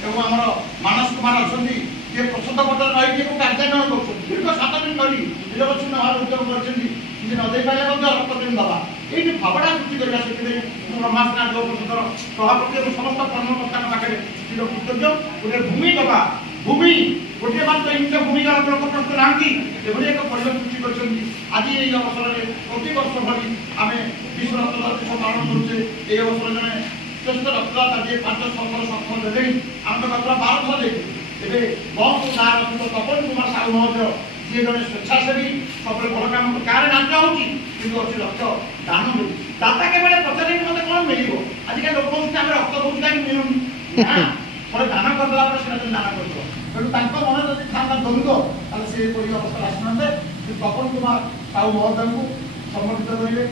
एवं आम मानस कुमार अच्छा ये प्रसन्न पत्र रही कार्यान्वयन कर दीर्घ 7 दिन धरी निरवच्छिन्न भाव उद्योग कर नदे पाइले रक्तदान दवा ये भावना सृष्टि करवा से ब्रह्मास्ना जो परिषदर सभापति और समस्त कर्मकर्ता पाखे कृतज्ञ गोटे भूमि दवा भूमि गोटे मात्र इंच भूमि लोक प्रस्तुत ना एक परिवेश सृष्टि कर आज ये अवसर में प्रति वर्ष भरी आम विश्व रक्तदाता दिवस पालन करुचे ये अवसर जन श्रेष्ठ रक्तदाता जी 5-6 वर्ष सफल दे आम तो मात्र 12 दे बहुत सार तपन कुमार साहू महोदय जी जन स्वेच्छासेवी सब बड़ कम गाँव नाच हो रक्त दान दे दाता के पचारे मतलब कौन मिल आजिकल लोक आम रक्त दूसरी कहीं मिलूनी थोड़े दान करदेला दान कर तेणु मन जब था द्वंद्व से अवस्था आसना तपन कुमार साहू महोदय को सम्मानित करेंगे।